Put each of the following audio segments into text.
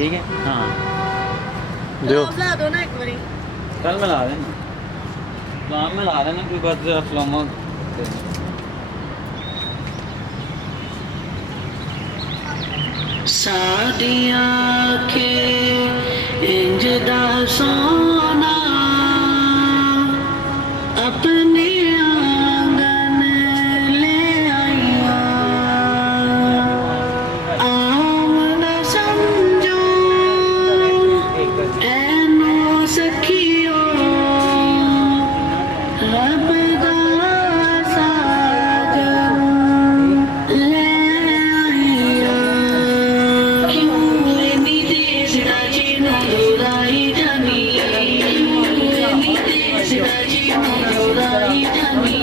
ठीक है हाँ ਦਿਓ ਲਾ ਦੋ ਨਾ ਇੱਕ ਵਾਰੀ कल मिला देना सलाम मिला देना कोई बात सलामा सादियाँ के इंजदा सोना अपने आंगन ले आइया आमना समझो ऐनो सखियो रब दा साजन ले आइया क्यों इन्नी तेज राजी मुराई जानी इन्नी तेज राजी मुराई जानी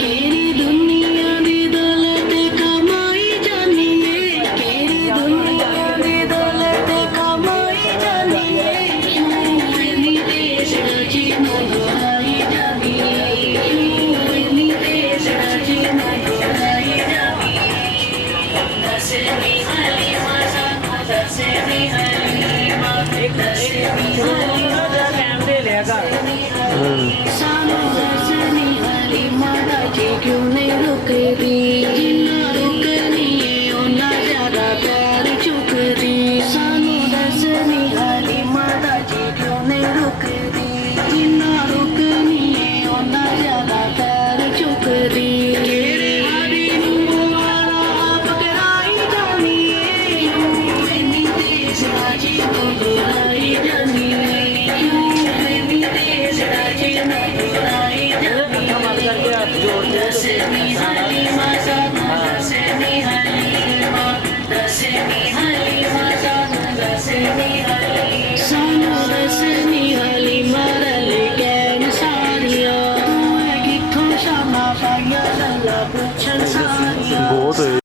केरी दुनिया दी दौलत कमाई जानी है केरी दुनिया दी दौलत कमाई जानी है क्यों इन्नी तेज राजी मुराई जानी क्यों इन्नी तेज राजी मुराई जानी दसवीं हलीमा सानू दसवीं हलीमा दसवीं हलीमा टाइम दे लिया कर सानू दसवीं हलीमा दा जी क्यों नहीं रुकदी जिन्ना रुकनी है उन्ना ज्यादा प्यार चुकदी सानू दसवीं हलीमा दा जी क्यों नहीं रुकदी जिन्ना रुकनी है उन्ना ज्यादा प्यार चुकदी केड़े हरी नूं वाला पकड़ाई जानी है क्यों इन्नी तेज राजी मुराई जानी है क्यों इन्नी तेज राजी मुराई जानी है दसवीं हलीमा सानू दसवीं हलीमा दसवीं हलीमा सानू दसवीं हलीमा सानू दसवीं हलीमा रल गैन सारिया तू है किथों शामा पाइया लल्ला पुछन सारिया ਬਹੁਤ